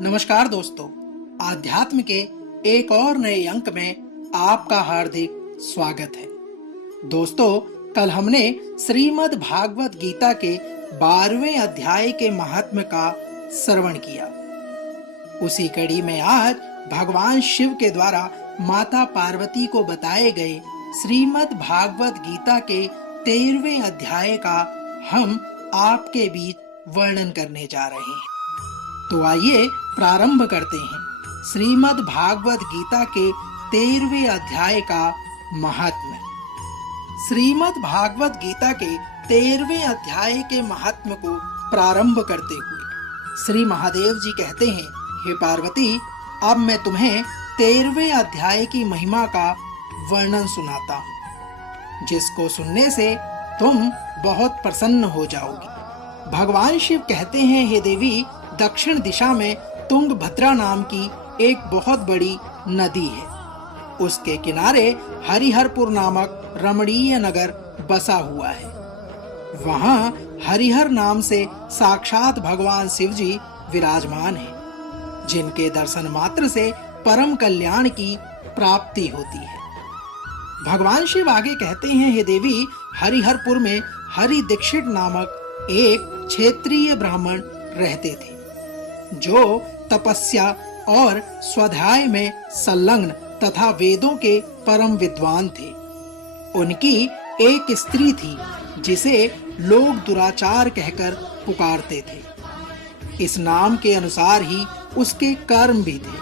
नमस्कार दोस्तों, आध्यात्म के एक और नए अंक में आपका हार्दिक स्वागत है। दोस्तों, कल हमने श्रीमद् भागवत गीता के 12वें अध्याय के महात्म्य का श्रवण किया। उसी कड़ी में आज भगवान शिव के द्वारा माता पार्वती को बताए गए श्रीमद् भागवत गीता के 13वें अध्याय का हम आपके बीच वर्णन करने जा रहे हैं। तो आइए प्रारंभ करते हैं श्रीमद् भागवत गीता के 13वें अध्याय का महात्म्य। श्रीमद् भागवत गीता के 13वें अध्याय के महात्म्य को प्रारंभ करते हुए श्री महादेव जी कहते हैं, हे पार्वती, अब मैं तुम्हें 13वें अध्याय की महिमा का वर्णन सुनाता हूँ, जिसको सुनने से तुम बहुत प्रसन्न हो जाओगी। भगवान शिव कहते हैं, हे देवी, दक्षिण दिशा में तुंगभद्रा नाम की एक बहुत बड़ी नदी है। उसके किनारे हरिहरपुर नामक रमणीय नगर बसा हुआ है। वहां हरिहर नाम से साक्षात भगवान शिव जी विराजमान हैं, जिनके दर्शन मात्र से परम कल्याण की प्राप्ति होती है। भगवान शिव आगे कहते हैं, हे देवी, हरिहरपुर में हरि दीक्षित नामक एक क्षेत्रीय ब्राह्मण रहते थे, जो तपस्या और स्वाध्याय में संलग्न तथा वेदों के परम विद्वान थे। उनकी एक स्त्री थी, जिसे लोग दुराचार कहकर पुकारते थे। इस नाम के अनुसार ही उसके कर्म भी थे।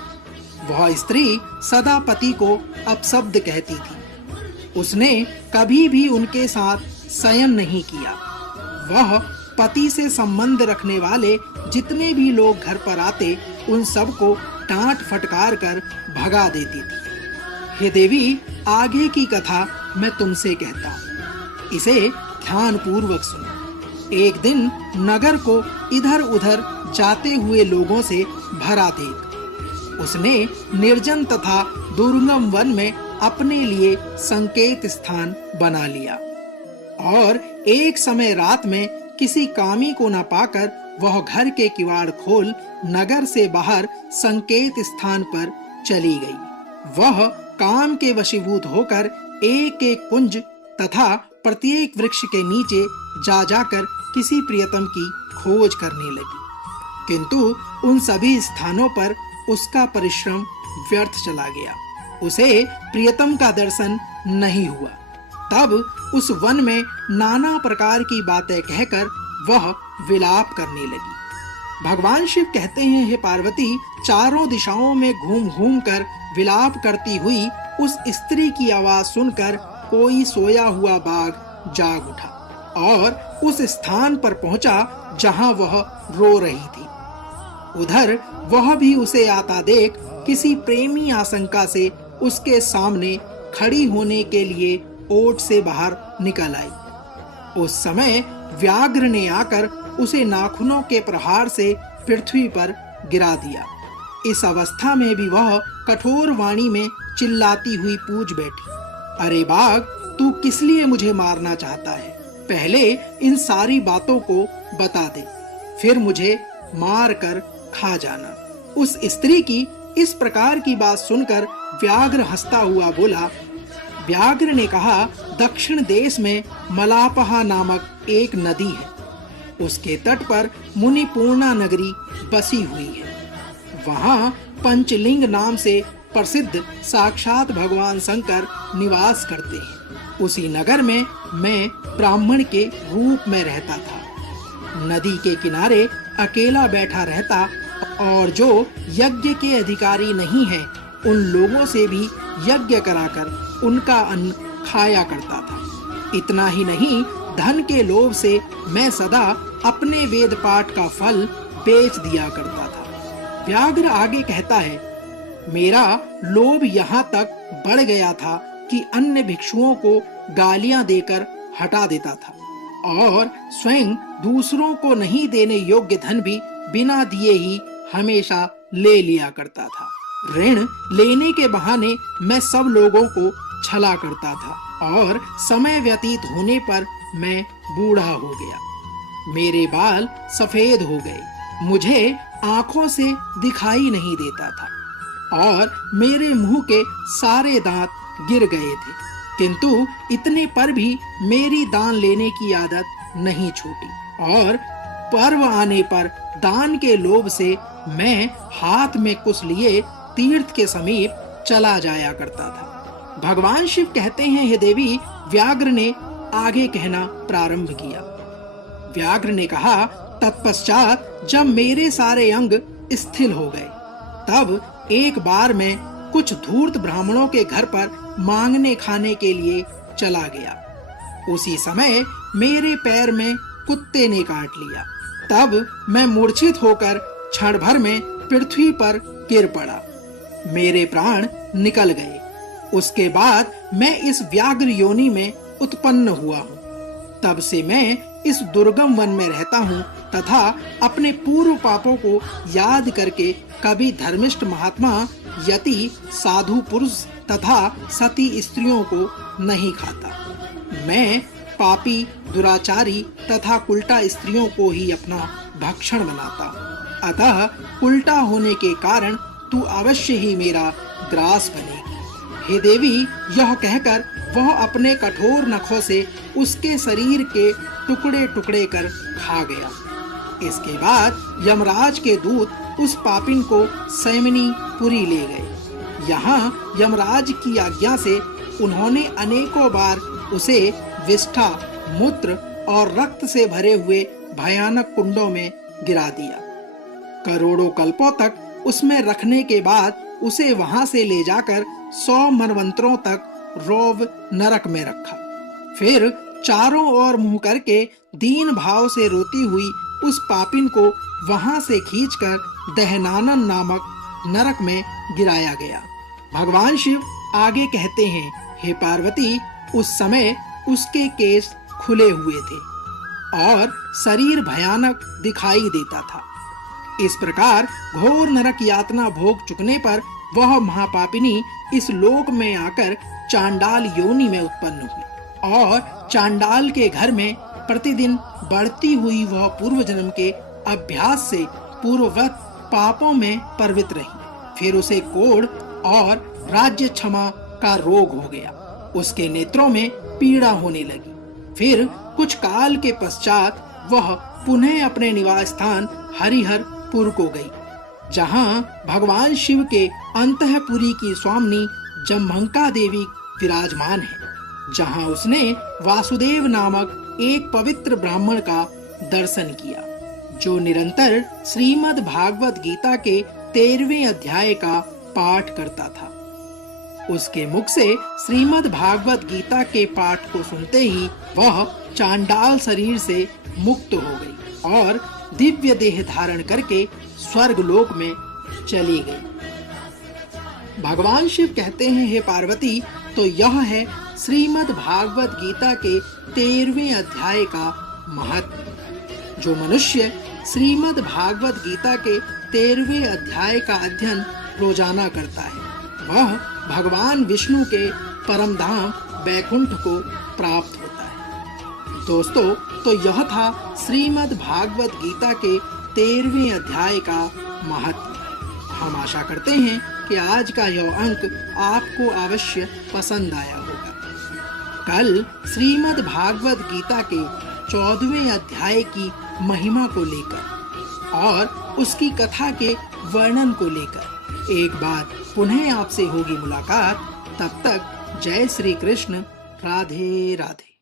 वह स्त्री सदा पति को अपशब्द कहती थी। उसने कभी भी उनके साथ शयन नहीं किया। वह पति से संबंध रखने वाले जितने भी लोग घर पर आते, उन सबको डांट फटकार कर भगा देती थी। हे देवी, आगे की कथा मैं तुमसे कहता हूँ, इसे ध्यान पूर्वक सुनो। एक दिन नगर को इधर उधर जाते हुए लोगों से भरा देख उसने निर्जन तथा दुर्गम वन में अपने लिए संकेत स्थान बना लिया, और एक समय रात में किसी कामी को न पाकर वह घर के किवाड़ खोल नगर से बाहर संकेत स्थान पर चली गई। वह काम के वशीभूत होकर एक एक कुंज तथा प्रत्येक वृक्ष के नीचे जा जाकर किसी प्रियतम की खोज करने लगी, किंतु उन सभी स्थानों पर उसका परिश्रम व्यर्थ चला गया। उसे प्रियतम का दर्शन नहीं हुआ। तब उस वन में नाना प्रकार की बातें कहकर वह विलाप करने लगी। भगवान शिव कहते हैं, हे पार्वती, चारों दिशाओं में घूम घूम कर विलाप करती हुई उस स्त्री की आवाज सुनकर कोई सोया हुआ बाघ जाग उठा और उस स्थान पर पहुंचा जहां वह रो रही थी। उधर वह भी उसे आता देख किसी प्रेमी आशंका से उसके सामने खड़ी होने के लिए ओट से बाहर निकल आई। उस समय व्याघ्र ने आकर उसे नाखूनों के प्रहार से पृथ्वी पर गिरा दिया। इस अवस्था में भी वह कठोर वाणी में चिल्लाती हुई पूछ बैठी, अरे बाघ, तू किस लिए मुझे मारना चाहता है? पहले इन सारी बातों को बता दे, फिर मुझे मार कर खा जाना। उस स्त्री की इस प्रकार की बात सुनकर व्याघ्र हंसता हुआ बोला। व्याघ्र ने कहा, दक्षिण देश में मलापहा नामक एक नदी है। उसके तट पर मुनिपूर्णा नगरी बसी हुई है। वहां पंचलिंग नाम से प्रसिद्ध साक्षात भगवान शंकर निवास करते हैं। उसी नगर में मैं ब्राह्मण के रूप में रहता था। नदी के किनारे अकेला बैठा रहता और जो यज्ञ के अधिकारी नहीं है, उन लोगों से भी यज्ञ कराकर उनका अन्न खाया करता था। इतना ही नहीं, धन के लोभ से मैं सदा अपने वेद पाठ का फल बेच दिया करता था। व्याघ्र आगे कहता है, मेरा लोभ यहाँ तक बढ़ गया था कि अन्य भिक्षुओं को गालियां देकर हटा देता था और स्वयं दूसरों को नहीं देने योग्य धन भी बिना दिए ही हमेशा ले लिया करता था। ऋण लेने के बहाने मैं सब लोगों को छला करता था और समय व्यतीत होने पर मैं बूढ़ा हो गया। मेरे बाल सफेद हो गए मुझे आंखों से दिखाई नहीं देता था और मेरे मुंह के सारे दांत गिर गए थे, किंतु इतने पर भी मेरी दान लेने की आदत नहीं छूटी और पर्व आने पर दान के लोभ से मैं हाथ में कुछ लिए तीर्थ के समीप चला जाया करता था। भगवान शिव कहते हैं, हे देवी, व्याघ्र ने आगे कहना प्रारंभ किया। व्याघ्र ने कहा, तत्पश्चात जब मेरे सारे अंग स्थिर हो गए, तब एक बार मैं कुछ धूर्त ब्राह्मणों के घर पर मांगने खाने के लिए चला गया। उसी समय मेरे पैर में कुत्ते ने काट लिया। तब मैं मूर्छित होकर क्षण भर में पृथ्वी पर गिर पड़ा। मेरे प्राण निकल गए। उसके बाद मैं इस व्याघ्र योनि में उत्पन्न हुआ हूँ। तब से मैं इस दुर्गम वन में रहता हूँ तथा अपने पूर्व पापों को याद करके कभी धर्मिष्ठ महात्मा, यति, साधु पुरुष तथा सती स्त्रियों को नहीं खाता। मैं पापी, दुराचारी तथा उल्टा स्त्रियों को ही अपना भक्षण बनाता हूँ। अतः उल्टा होने के कारण तू अवश्य ही मेरा ग्रास बनेगी। हे देवी, यह कहकर वह अपने कठोर नखों से उसके शरीर के टुकड़े टुकड़े कर खा गया। इसके बाद यमराज के दूत उस पापिन को सैमनीपुरी ले गए। यहाँ यमराज की आज्ञा से उन्होंने अनेकों बार उसे विष्ठा, मूत्र और रक्त से भरे हुए भयानक कुंडों में गिरा दिया। करोड़ों कल्पों तक उसमें रखने के बाद उसे वहां से ले जाकर 100 मनवंतरों तक रौव नरक में रखा। फिर चारों ओर मुंह करके दीन भाव से रोती हुई उस पापिन को वहां से खींचकर दहनानन नामक नरक में गिराया गया। भगवान शिव आगे कहते हैं, हे पार्वती, उस समय उसके केस खुले हुए थे और शरीर भयानक दिखाई देता था। इस प्रकार घोर नरक यातना भोग चुकने पर वह महापापिनी इस लोक में आकर चांडाल योनि में उत्पन्न हुई और चांडाल के घर में प्रतिदिन बढ़ती हुई वह पूर्व जन्म के अभ्यास से पूर्ववत पापों में परवित रही। फिर उसे कोढ़ और राज्य क्षमा का रोग हो गया। उसके नेत्रों में पीड़ा होने लगी। फिर कुछ काल के पश्चात वह पुनः अपने निवास स्थान हरिहरपुर को गई, जहां भगवान शिव के अंतःपुरी की स्वामिनी जम्भंका देवी विराजमान है, जहां उसने वासुदेव नामक एक पवित्र ब्राह्मण का दर्शन किया, जो निरंतर श्रीमद् भागवत गीता के 13वें अध्याय का पाठ करता था। उसके मुख से श्रीमद् भागवत गीता के पाठ को सुनते ही वह चांडाल शरीर से मुक्त हो गई और दिव्य देह धारण करके स्वर्ग लोक में चली गई। भगवान शिव कहते हैं, हे पार्वती, तो यह है श्रीमद् भागवत गीता के 13वें अध्याय का महत्व। जो मनुष्य श्रीमद् भागवत गीता के 13वें अध्याय का अध्ययन रोजाना करता है, वह भगवान विष्णु के परम धाम बैकुंठ को प्राप्त होता है। दोस्तों, तो यह था श्रीमद् भागवत गीता के 13वें अध्याय का महत्व। हम आशा करते हैं कि आज का यह अंक आपको अवश्य पसंद आया होगा। कल श्रीमद् भागवत गीता के 14वें अध्याय की महिमा को लेकर और उसकी कथा के वर्णन को लेकर एक बार पुनः आपसे होगी मुलाकात। तब तक जय श्री कृष्ण, राधे राधे।